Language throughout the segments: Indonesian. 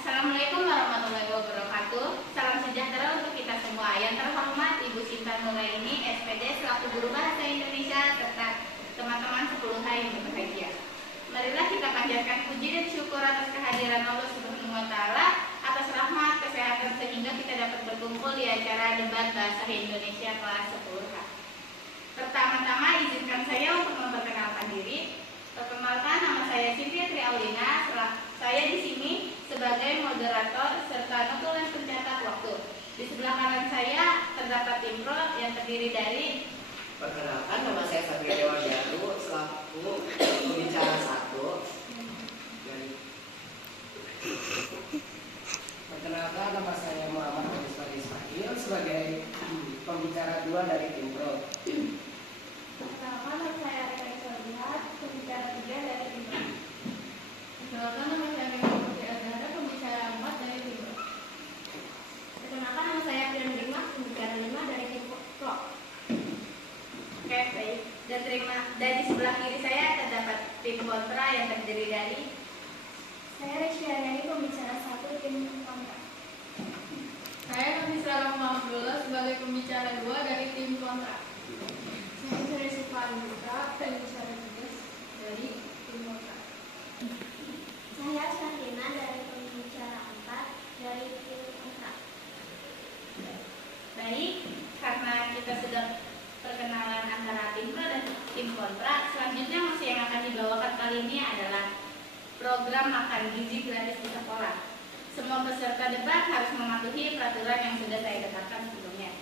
Assalamualaikum warahmatullahi wabarakatuh. Salam sejahtera untuk kita semua. Yang terhormat Ibu Sinta Nuraini, SPD selaku Guru Bahasa Indonesia serta teman-teman 10H yang berbahagia. Marilah kita panjatkan puji dan syukur atas kehadiran Allah Subhanahu wa taala, atas rahmat, kesehatan sehingga kita dapat berkumpul di acara debat bahasa Indonesia kelas 10H. Pertama-tama izinkan saya untuk memperkenalkan diri. Perkenalkan, nama saya Cynthia Triaulina. Saya di sini sebagai moderator serta notulen pencatat waktu. Di sebelah kanan saya terdapat tim pro yang terdiri dari perkenalkan, nama saya Satria Dewa Daru selaku pembicara 1. Perkenalkan, nama saya Muhammad Ismail sebagai pembicara 2 dari tim pro. Perkenalkan, nama saya Reka Isolihat, pembicara 3 dari tim pro. Perkenalkan, nama saya Megawati Azhara, pembicara 4 dari tim pro. Perkenalkan, nama saya Priyan Rima, pembicara 5 dari tim pro. Oke, baik. Dan di sebelah kiri saya terdapat tim kontra yang terdiri dari Saya Reshiani, pembicara 1 tim kontra. saya Nafisah Rahmaullah sebagai pembicara 2 dari tim kontra. Saya Teresa Panduka, pembicara 3 dari tim kontra. Saya Syahina dari pembicara 4 dari tim kontra. Baik, karena kita sudah perkenalan antara tim pro dan tim kontra, selanjutnya masih yang akan dibawakan kali ini adalah program makan gizi gratis di sekolah. Semua peserta debat harus mematuhi peraturan yang sudah saya tetapkan sebelumnya.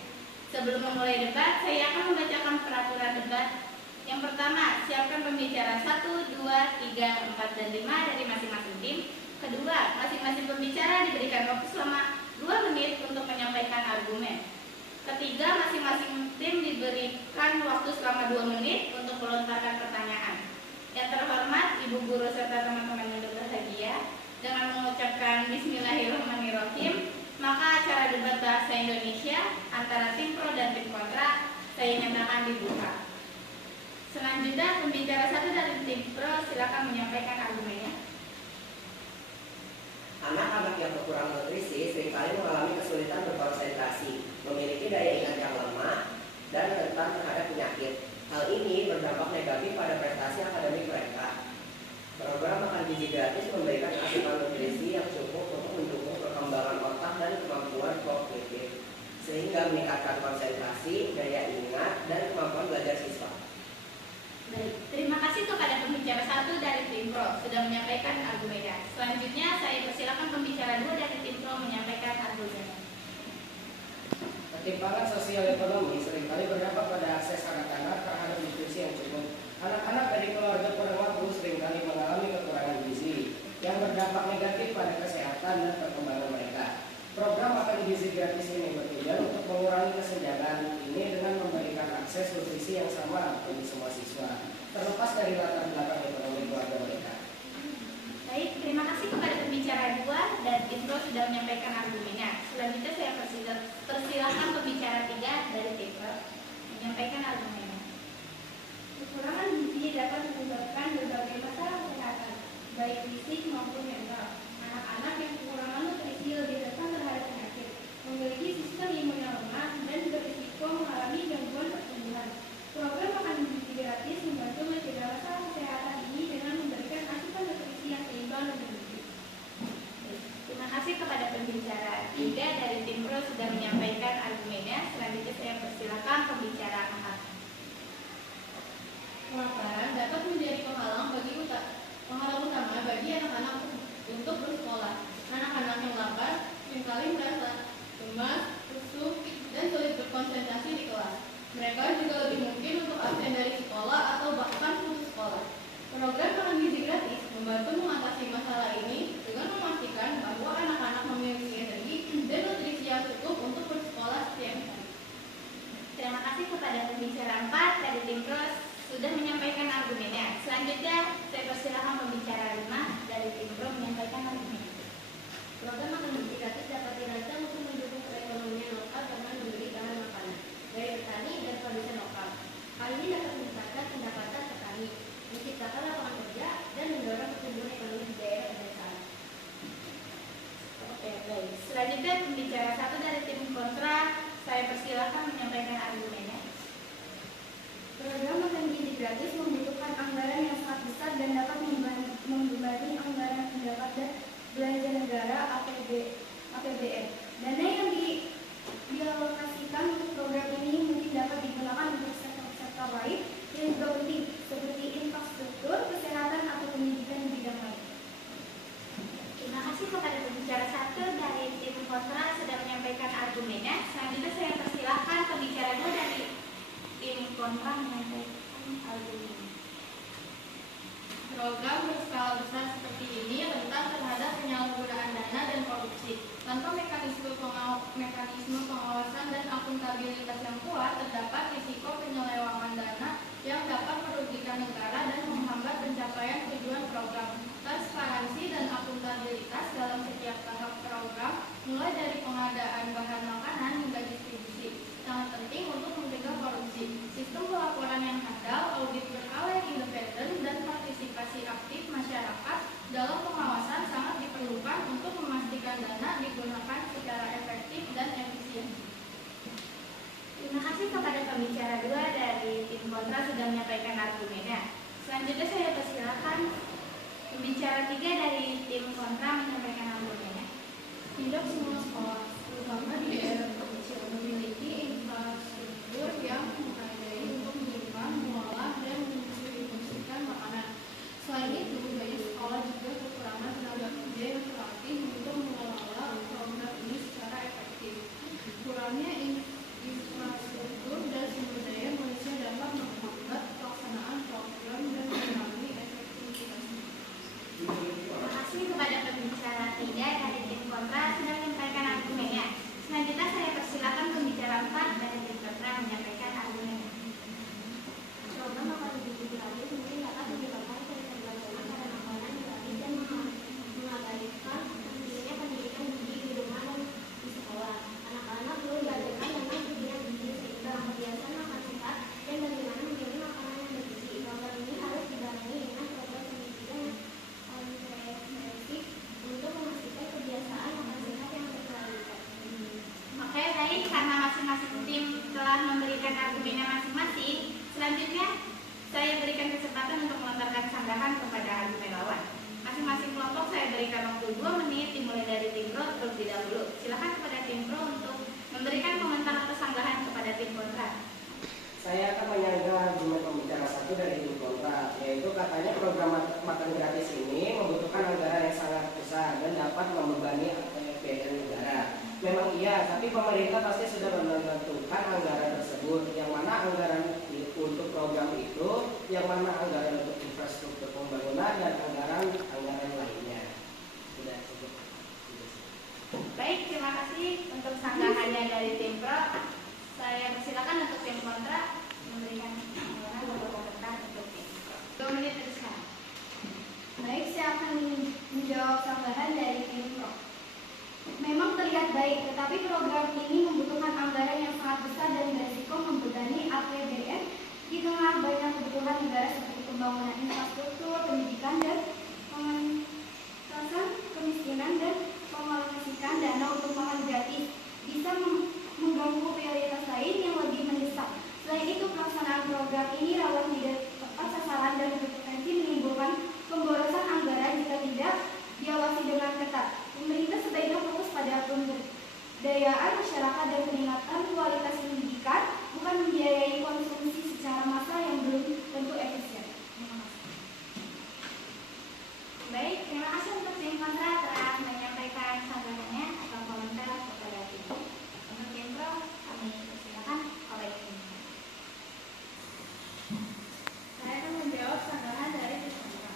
Sebelum memulai debat, saya akan membacakan peraturan debat. Yang pertama, siapkan pembicara 1, 2, 3, 4, dan 5 dari masing-masing tim. Kedua, masing-masing pembicara diberikan waktu selama 2 menit untuk menyampaikan argumen. Ketiga, masing-masing tim diberikan waktu selama 2 menit untuk melontarkan pertanyaan. Yang terhormat, Ibu Guru serta teman-teman yang berbahagia, dengan mengucapkan Bismillahirrahmanirrahim, maka acara debat bahasa Indonesia antara tim pro dan tim kontra saya nyatakan dibuka. Selanjutnya, pembicara 1 dari tim pro silakan menyampaikan argumennya. Anak-anak yang kekurangan nutrisi seringkali mengalami kesulitan berkonsentrasi, memiliki daya ingat yang lemah, dan rentan terhadap penyakit. Hal ini berdampak negatif pada prestasi akademik mereka. Program makan gizi gratis memberikan asupan nutrisi yang cukup untuk mendukung perkembangan otak dan kemampuan kognitif, sehingga meningkatkan konsentrasi, daya ingat, dan kemampuan belajar siswa. Baik, terima kasih kepada pembicara 1 dari tim pro sudah menyampaikan argumennya. Selanjutnya saya persilakan pembicara 2 dari tim pro menyampaikan argumennya. Ketimpangan sosial ekonomi seringkali berdampak pada akses anak-anak terhadap nutrisi yang cukup. Anak-anak dari keluarga kurang mampu seringkali mengalami kekurangan gizi yang berdampak negatif pada kesehatan dan perkembangan mereka. Program makan gizi gratis ini bertujuan untuk mengurangi kesenjangan ini dengan memberikan akses nutrisi yang sama bagi semua siswa, terlepas dari latar belakang ekonomi keluarga mereka. Baik, terima kasih kepada pembicara 2 dan tim pro sudah menyampaikan argumennya. Selanjutnya saya persilakan pembicara 3 dari tim pro menyampaikan argumennya. Kekurangan gizi dapat menyebabkan berbagai masalah kesehatan, baik fisik maupun mental. Anak-anak yang kekurangan nutrisi lebih rentan terhadap penyakit, memiliki sistem imun yang lemah, dan berisiko mengalami gangguan pertumbuhan. Program makan gizi gratis membantu mencegah masalah kesehatan ini dengan memberikan asupan nutrisi yang seimbang dan bergizi. Terima kasih kepada pembicara 3 dari tim pro sudah menyampaikan argumennya. Selanjutnya saya persilakan pembicara 4. Kelaparan dapat menjadi penghalang utama bagi anak-anak untuk bersekolah. Anak-anak yang lapar seringkali merasa lemas, lesu, dan sulit berkonsentrasi di kelas. Mereka juga lebih mungkin untuk absen dari sekolah atau bahkan putus sekolah. Program makan gizi gratis membantu mengatasi masalah ini dengan memastikan bahwa anak-anak memiliki energi dan nutrisi yang cukup untuk bersekolah setiap hari. Terima kasih kepada pembicara 4 dari tim pro sudah menyampaikan argumennya. Selanjutnya saya persilakan pembicara 5 dari tim pro menyampaikan argumennya. Program makan gizi gratis dapat dirancang untuk mendukung perekonomian lokal dengan memberi bahan makanan dari petani dan produsen lokal. Hal ini dapat meningkatkan pendapatan petani, menciptakan lapangan kerja, dan mendorong pertumbuhan ekonomi di daerah pedesaan. zakat dan belanja negara APBN. Dana yang dialokasikan untuk program ini mungkin dapat digunakan untuk sektor-sektor lain yang juga penting seperti infrastruktur, kesehatan, atau pendidikan di bidang lain. Terima kasih kepada pembicara satu dari tim kontra sudah menyampaikan argumennya. Selanjutnya saya persilahkan pembicara dua dari tim kontra menyampaikan argumennya. Program berskala besar seperti ini rentan terhadap penyalahgunaan dana dan korupsi. Tanpa mekanisme pengawasan dan akuntabilitas yang kuat, terdapat risiko penyelewengan dana yang dapat merugikan negara dan menghambat pencapaian tujuan program. Transparansi dan akuntabilitas dalam setiap tahap program, mulai dari pengadaan bahan makanan hingga distribusi, sangat penting untuk mencegah korupsi. Sistem pelaporan yang handal, audit berkala yang independen, dan partisipasi aktif masyarakat dalam pengawasan sangat diperlukan untuk memastikan dana digunakan secara efektif dan efisien. Terima kasih kepada pembicara dua dari tim kontra sudah menyampaikan argumennya. Selanjutnya saya persilakan pembicara tiga dari tim kontra menyampaikan argumennya. Tidak semua sekolah, terutama di daerah terpencil, memiliki infrastruktur yang memadai untuk menyimpan, mengolah, dan mendistribusikan makanan. Selain itu, banyak sekolah juga kekurangan tenaga kerja yang terlatih untuk mengelola program ini secara efektif. Kurangnya infrastruktur dan sumber daya manusia dapat menghambat pelaksanaan program dan mengurangi efektivitasnya. Terima kasih kepada pembicara tiga dari tim kontra sudah menyampaikan argumennya. Selanjutnya saya persilakan pembicara empat dari tim kontra menyampaikan argumennya. Program makan gizi gratis mungkin dapat menyebabkan ketergantungan pada makanan gratis dan mengabaikan pentingnya pendidikan gizi di rumah dan di sekolah. Anak-anak perlu diajarkan tentang pentingnya gizi sehingga kebiasaan makan sehat dan bagaimana memilih makanan yang bergizi. Program ini harus dibarengi dengan program pendidikan yang komprehensif untuk memastikan kebiasaan makan sehat yang berkualitas. Oke, baik, karena masing-masing tim telah memberikan argumennya masing-masing, selanjutnya saya berikan kesempatan untuk melontarkan sanggahan kepada argumen lawan. Masing-masing kelompok saya berikan waktu 2 menit, dimulai dari tim pro terlebih dahulu. Silakan kepada tim pro untuk memberikan komentar atau sanggahan kepada tim kontra. Saya akan menyanggah argumen pembicara satu dari tim kontra, yaitu katanya program makan gratis ini membutuhkan anggaran yang sangat besar dan dapat membebani APBN negara. Memang iya, tapi pemerintah pasti sudah menentukan anggaran tersebut, yang mana anggaran untuk program itu, yang mana anggaran untuk infrastruktur pembangunan, dan anggaran lainnya. Sudah cukup. Baik, terima kasih untuk sanggahannya dari tim pro. Saya persilakan untuk tim kontra memberikan sanggahan atau komentar untuk tim pro. 2 menit dari sekarang. Baik, saya akan menjawab sanggahan dari tim pro. Memang terlihat baik, tetapi program ini membutuhkan anggaran yang sangat besar dan berisiko membebani APBN di tengah banyak kebutuhan negara seperti pembangunan infrastruktur, pendidikan, dan pengentasan kemiskinan dan mengalokasikan dana untuk makan gratis bisa mengganggu prioritas lain yang lebih mendesak. Selain itu, pelaksanaan program ini rawan tidak tepat sasaran dan berpotensi menimbulkan pemborosan anggaran jika tidak diawasi dengan ketat. Pemerintah sebaiknya fokus pada pemberdayaan masyarakat dan peningkatan kualitas pendidikan, bukan membiayai konsumsi secara massal yang belum tentu efisien. Baik, terima kasih untuk tim kontra telah menyampaikan sanggahannya atau komentar kepada tim. Untuk tim pro, kami persilakan oleh tim. Saya akan menjawab sanggahan dari tim kontra.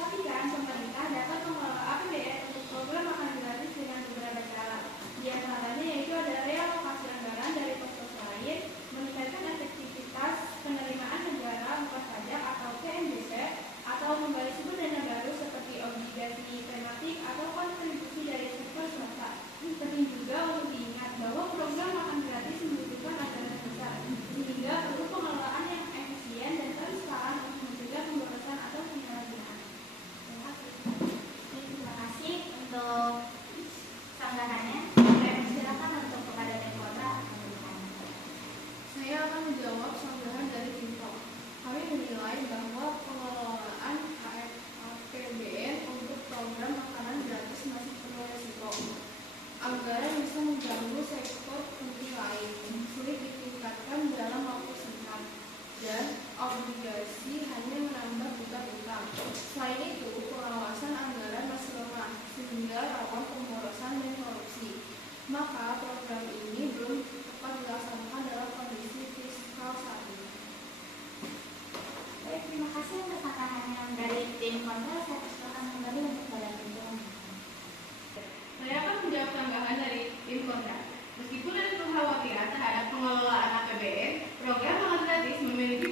Tapi kan pemerintah dapat mengelola APBN untuk program makan gratis dengan beberapa cara. Di antaranya yaitu ada realokasi anggaran dari pos lain, meningkatkan efektivitas penerimaan negara, mengganggu sektor penting lain, sulit ditingkatkan dalam waktu singkat, dan obligasi hanya menambah utang-utang. Selain itu, pengawasan anggaran masih lemah, sehingga rawan pemborosan dan korupsi. Maka program ini belum tepat dilaksanakan dalam kondisi fiskal saat ini. Baik, terima kasih atas pandangan dari tim kontra. Saya persilakan kembali untuk Badan Pinjam. Saya akan menjawab tambahan dari tim kontra. Meskipun ada kekhawatiran terhadap pengelolaan APBN, program makan gratis memiliki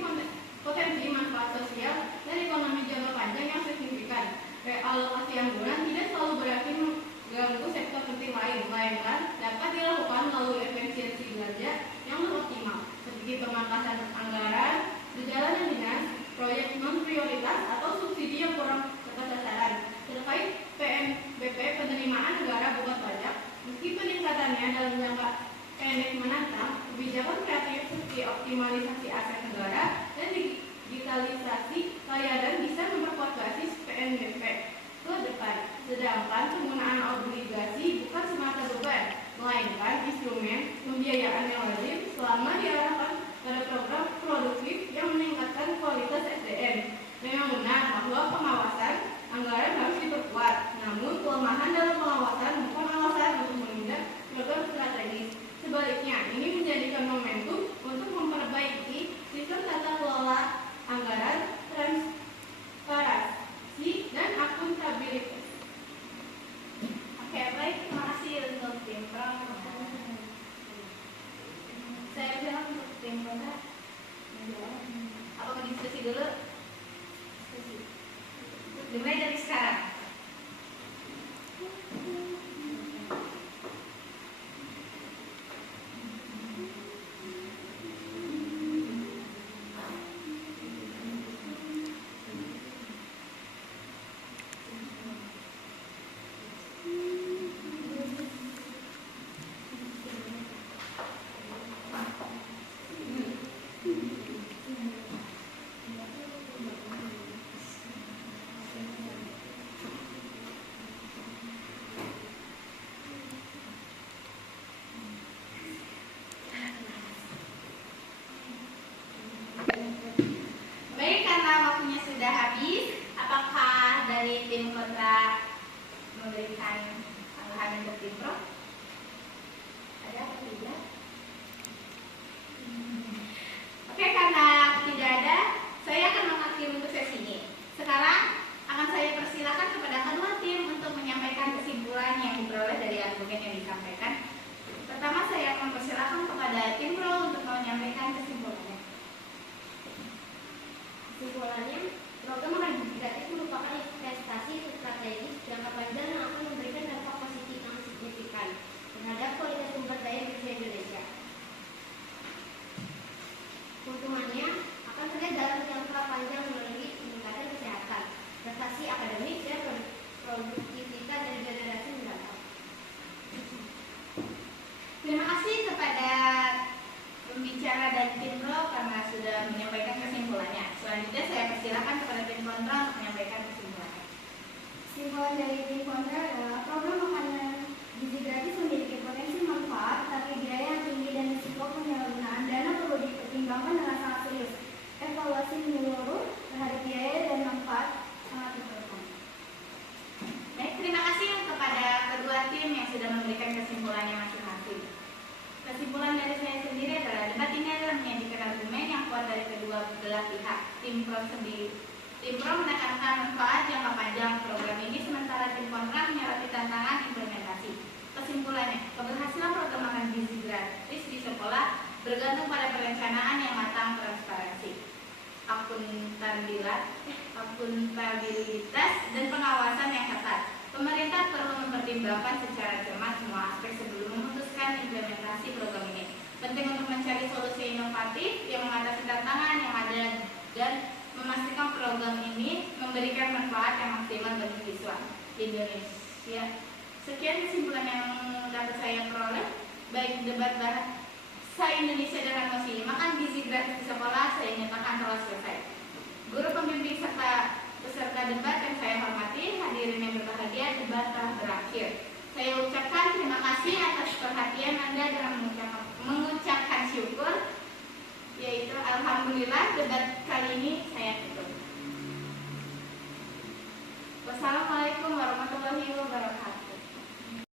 potensi manfaat sosial dan ekonomi jangka panjang yang signifikan. Realokasi anggaran tidak selalu berarti mengganggu sektor penting lain, melainkan dapat dilakukan melalui efisiensi belanja yang lebih optimal, seperti pemangkasan anggaran, berjalannya dinas, proyek non-prioritas, atau subsidi yang kurang tepat sasaran. Terkait PNBP, penerimaan negara bukan pajak, meski peningkatannya dalam jangka pendek menantang, kebijakan kreatif seperti optimalisasi aset negara dan digitalisasi layanan bisa memperkuat basis PNBP ke depan. Sedangkan penggunaan obligasi bukan semata beban, melainkan instrumen pembiayaan yang lazim selama diarahkan pada program produktif yang meningkatkan kualitas SDM. Memang benar bahwa pengawasan anggaran harus diperkuat, namun kelemahan dalam pengawasan bukan alasan untuk menunda program strategis. Sebaliknya, ini menjadikan momentum untuk memperbaiki sistem tata kelola anggaran, transparansi, dan akuntabilitas. Oke, baik, terima kasih untuk tim pro. Saya bilang untuk tim kontra. Apa mau diskusi dulu? Diskusi. Dimulai dari sekarang. Baik, karena waktunya sudah habis, apakah dari tim kontra memberikan tambahan untuk tim pro? Ada atau tidak? Oke, karena tidak ada, saya akan mengakhiri untuk sesi ini. Sekarang akan saya persilakan kepada kedua tim untuk menyampaikan kesimpulan yang diperoleh dari argumen yang disampaikan. Pertama, saya akan persilakan kepada tim pro untuk menyampaikan kesimpulannya. Kesimpulannya, program makan gizi gratis merupakan investasi strategis jangka panjang yang akan memberikan dampak positif yang signifikan terhadap kualitas sumber daya manusia Indonesia. Keuntungannya akan terlihat dalam jangka panjang melalui peningkatan kesehatan, prestasi akademik, dan produktivitas dari generasi mendatang. Terima kasih kepada pembicara dan tim pro karena sudah menyampaikan kesimpulannya. Selanjutnya saya persilakan kepada tim kontra untuk menyampaikan kesimpulannya. Kesimpulan dari tim kontra adalah program makanan gizi gratis memiliki potensi manfaat, tapi biaya yang tinggi dan risiko penyalahgunaan dana perlu dipertimbangkan dengan sangat serius. Evaluasi menyeluruh terhadap biaya dan manfaat sangat diperlukan. Baik, terima kasih kepada kedua tim yang sudah memberikan kesimpulannya masing-masing. Kesimpulan dari saya sendiri adalah debat ini adalah menyajikan argumen yang kuat dari kedua belah pihak. Tim pro menekankan manfaat jangka panjang program ini, sementara tim kontra menyoroti tantangan implementasi. Kesimpulannya, keberhasilan program makan gizi gratis di sekolah bergantung pada perencanaan yang matang, transparansi, akuntabilitas, dan pengawasan yang ketat. Pemerintah perlu mempertimbangkan secara cermat semua aspek sebelum memutuskan implementasi program ini. Penting untuk mencari solusi inovatif yang mengatasi tantangan yang ada dan memastikan program ini memberikan manfaat yang maksimal bagi siswa Indonesia. Sekian kesimpulan yang dapat saya peroleh. Baik debat bahasa Indonesia dan emosi makan gizi gratis di sekolah saya nyatakan telah selesai. Guru pembimbing serta peserta debat yang saya hormati, hadirin yang berbahagia, debat telah berakhir. Saya ucapkan terima kasih atas perhatian Anda dalam mengucapkan syukur, yaitu alhamdulillah debat kali ini saya tutup. Wassalamualaikum warahmatullahi wabarakatuh.